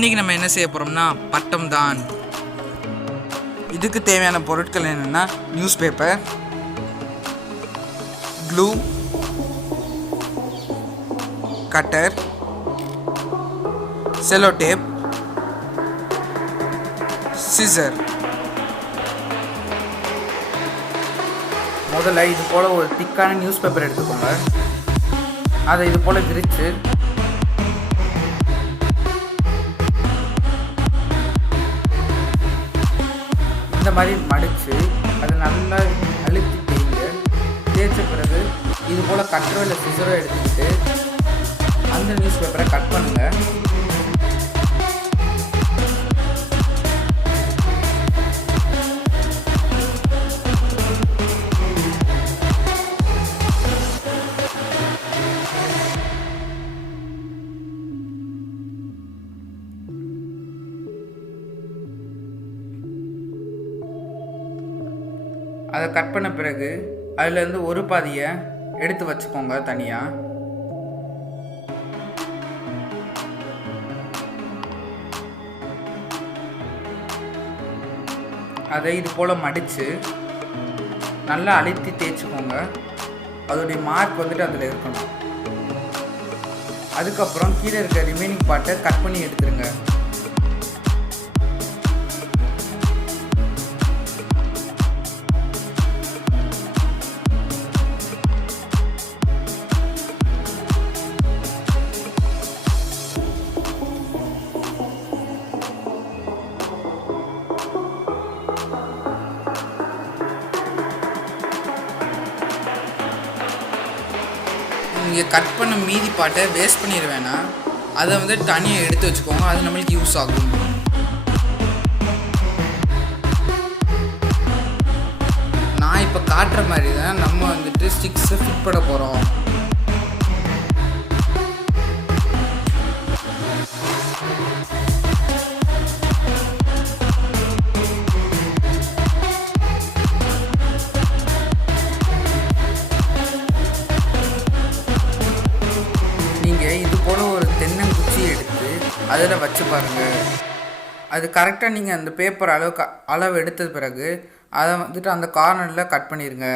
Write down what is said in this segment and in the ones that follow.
இன்றைக்கி நம்ம என்ன செய்ய போகிறோம்னா பட்டம் தான். இதுக்கு தேவையான பொருட்கள் என்னென்னா newspaper, glue, cutter, cello tape, scissor. முதல்ல இது போல் ஒரு திக்கான நியூஸ் பேப்பர் எடுத்துக்கோங்க. அதை இது போல் விரித்து இந்த மாதிரி மடித்து அதை நல்லா அழுத்தி தேய்ச்ச பிறகு இது போல் கட்டரோ இல்லை சிசரோ எடுத்துக்கிட்டு அந்த நியூஸ் பேப்பரை கட் பண்ணுங்கள். அதை கட் பண்ண பிறகு அதிலேருந்து ஒரு பாதியை எடுத்து வச்சுக்கோங்க தனியாக. அதை இது போல் மடித்து நல்லா அழுத்தி தேய்ச்சிக்கோங்க. அதோடைய மார்க் வந்துட்டு அதில் இருக்கணும். அதுக்கப்புறம் கீழே இருக்க ரிமைனிங் பார்ட்டை கட் பண்ணி எடுத்துருங்க. நீங்கள் கட் பண்ண மீதி பாட்டை வேஸ்ட் பண்ணிட வேணாம். அதை வந்து தனியாக எடுத்து வச்சுக்கோங்க. அது நம்மளுக்கு யூஸ் ஆகும். நான் இப்போ காட்டுற மாதிரி தான் நம்ம வந்துட்டு ஸ்டிக்ஸை ஃபிட் பண்ண போகிறோம். இது போல் ஒரு தென்னங்குச்சி எடுத்து அதில் வச்சு பாருங்கள். அது கரெக்டாக நீங்கள் அந்த பேப்பர் அளவு எடுத்த பிறகு அதை வந்துட்டு அந்த கார்னரில் கட் பண்ணிடுங்க.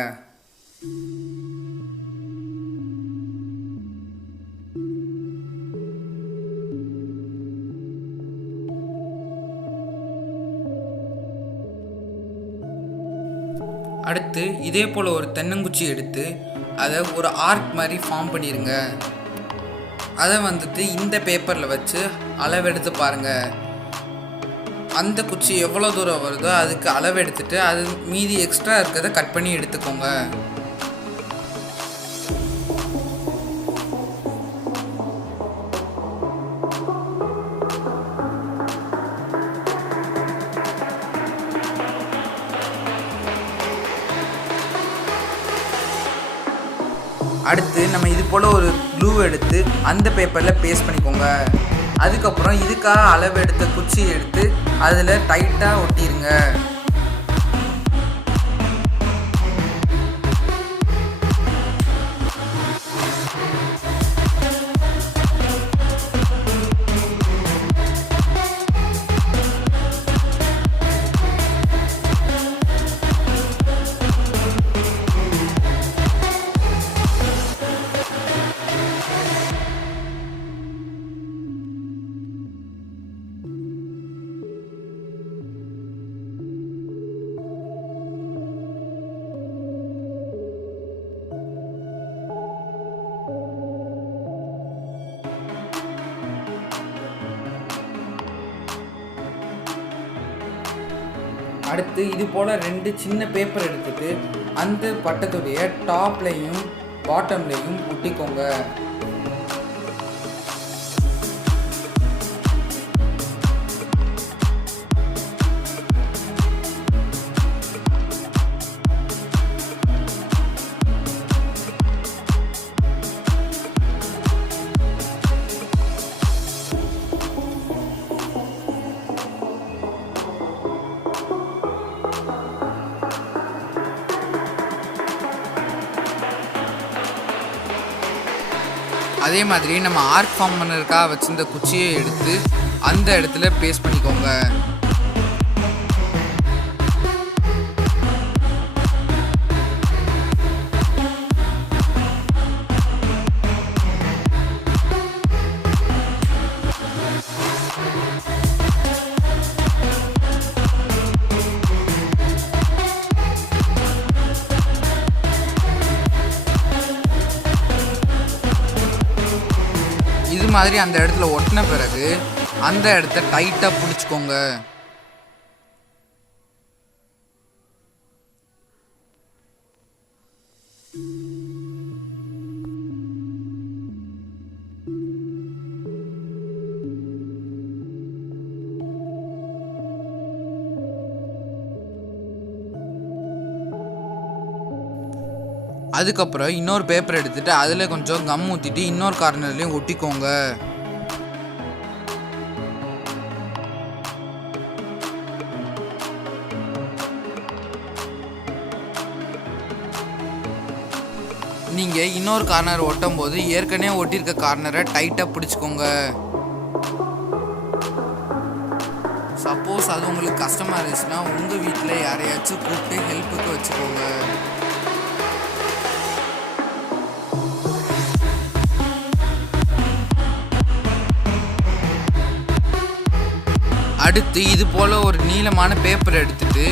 அடுத்து இதே போல் ஒரு தென்னங்குச்சி எடுத்து அதை ஒரு ஆர்க் மாதிரி ஃபார்ம் பண்ணிடுங்க. அதை வந்துட்டு இந்த பேப்பரில் வச்சு அளவெடுத்து பாருங்கள். அந்த குச்சி எவ்வளோ தூரம் வருதோ அதுக்கு அளவெடுத்துட்டு அது மீதி எக்ஸ்ட்ரா இருக்கிறத கட் பண்ணி எடுத்துக்கோங்க. அடுத்து நம்ம இது போல் ஒரு க்ளூ எடுத்து அந்த பேப்பரில் பேஸ்ட் பண்ணிக்கோங்க. அதுக்கப்புறம் இதுக்காக அளவு எடுத்த குச்சி எடுத்து அதில் டைட்டாக ஒட்டிடுங்க. அடுத்து இது போல் 2 சின்ன பேப்பர் எடுத்துட்டு அந்த பட்டத்துடைய டாப்லையும் பாட்டம்லையும் ஒட்டிக்கோங்க. அதே மாதிரி நம்ம ஆர்க் ஃபார்ம் பண்ணுறதுக்காக வச்சுருந்த குச்சியை எடுத்து அந்த இடத்துல பேஸ்ட் பண்ணிக்கோங்க. இது மாதிரி அந்த இடத்துல ஒட்டின பிறகு அந்த இடத்த டைட்டாக பிடிச்சிக்கோங்க. அதுக்கப்புறம் இன்னொரு பேப்பர் எடுத்துட்டு அதில் கொஞ்சம் கம் ஊற்றிட்டு இன்னொரு கார்னர்லையும் ஒட்டிக்கோங்க. நீங்கள் இன்னொரு கார்னர் ஒட்டும் போது ஏற்கனவே ஒட்டியிருக்க கார்னரை டைட்டாக பிடிச்சிக்கோங்க. சப்போஸ் அது உங்களுக்கு கஷ்டமாக இருந்துச்சுன்னா உங்கள் வீட்டில் யாரையாச்சும் கூப்பிட்டு ஹெல்ப்புக்கு வச்சுக்கோங்க. அடுத்து இது போல் ஒரு நீளமான பேப்பர் எடுத்துட்டு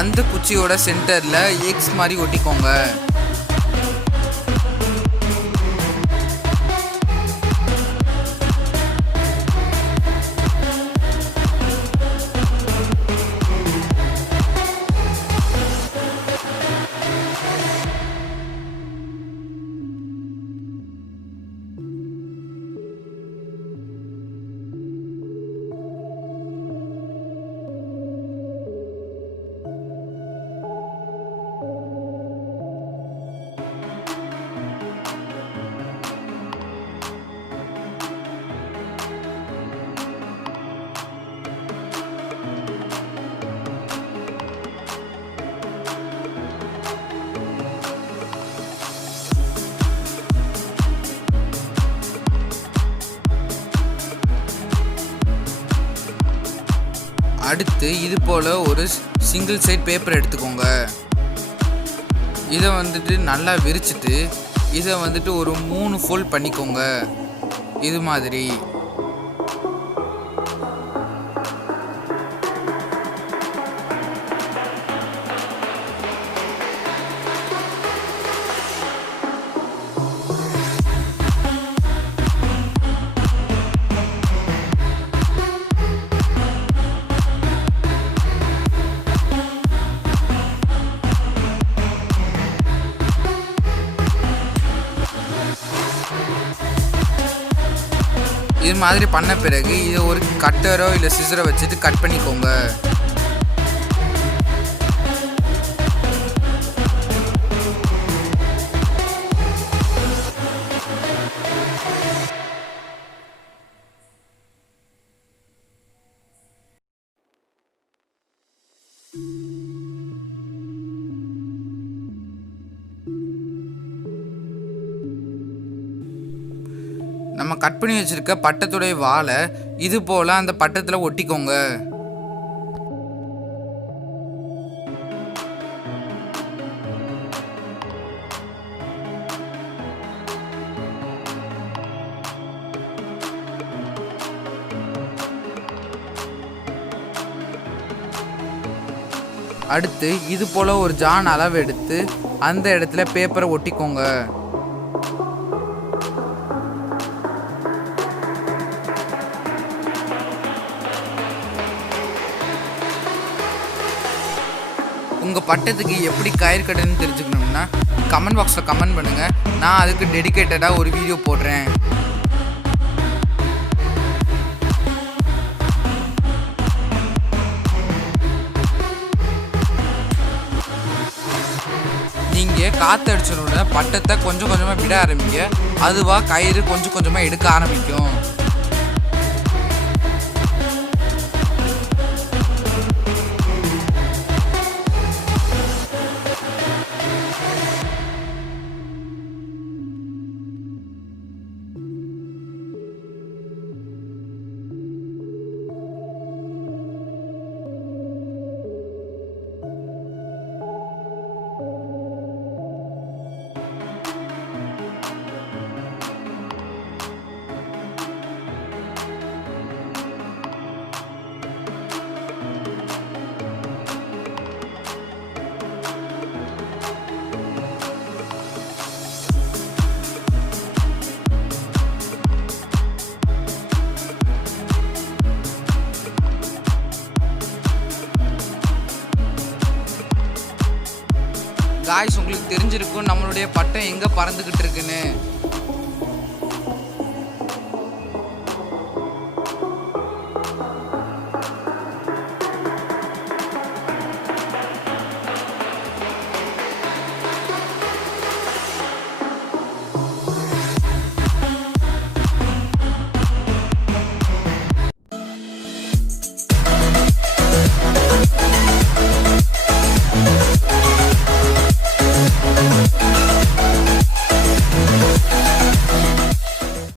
அந்த குச்சியோட சென்டரில் எக்ஸ் மாதிரி ஒட்டிக்கோங்க. அடுத்து இது போல் ஒரு சிங்கிள் சைட் பேப்பர் எடுத்துக்கோங்க. இதை நல்லா விரிச்சிட்டு இதை ஒரு 3 ஃபோல்ட் பண்ணிக்கோங்க. இது மாதிரி இது மாதிரி பண்ண பிறகு இதை ஒரு கட்டரோ இல்லை சிசரோ வச்சுட்டு கட் பண்ணிக்கோங்க. நம்ம கட் பண்ணி வச்சிருக்க பட்டத்துடைய வாலை இது போல் அந்த பட்டத்தில் ஒட்டிக்கோங்க. அடுத்து இது போல் ஒரு ஜான் அளவு எடுத்து அந்த இடத்துல பேப்பரை ஒட்டிக்கோங்க. உங்கள் பட்டத்துக்கு எப்படி கயிறு கட்டுன்னு தெரிஞ்சுக்கணும்னா கமெண்ட் பாக்ஸில் கமெண்ட் பண்ணுங்கள். நான் அதுக்கு டெடிகேட்டடாக ஒரு வீடியோ போடுறேன். நீங்கள் காற்று அடிச்சோட பட்டத்தை கொஞ்சம் கொஞ்சமாக விட ஆரம்பிங்க. அதுவாக கயிறு கொஞ்சம் கொஞ்சமாக எடுக்க ஆரம்பிக்கும். காய்ஸ் உங்களுக்கு தெரிஞ்சிருக்கும் நம்மளுடைய பட்டம் எங்கே பறந்துக்கிட்டு இருக்குன்னு.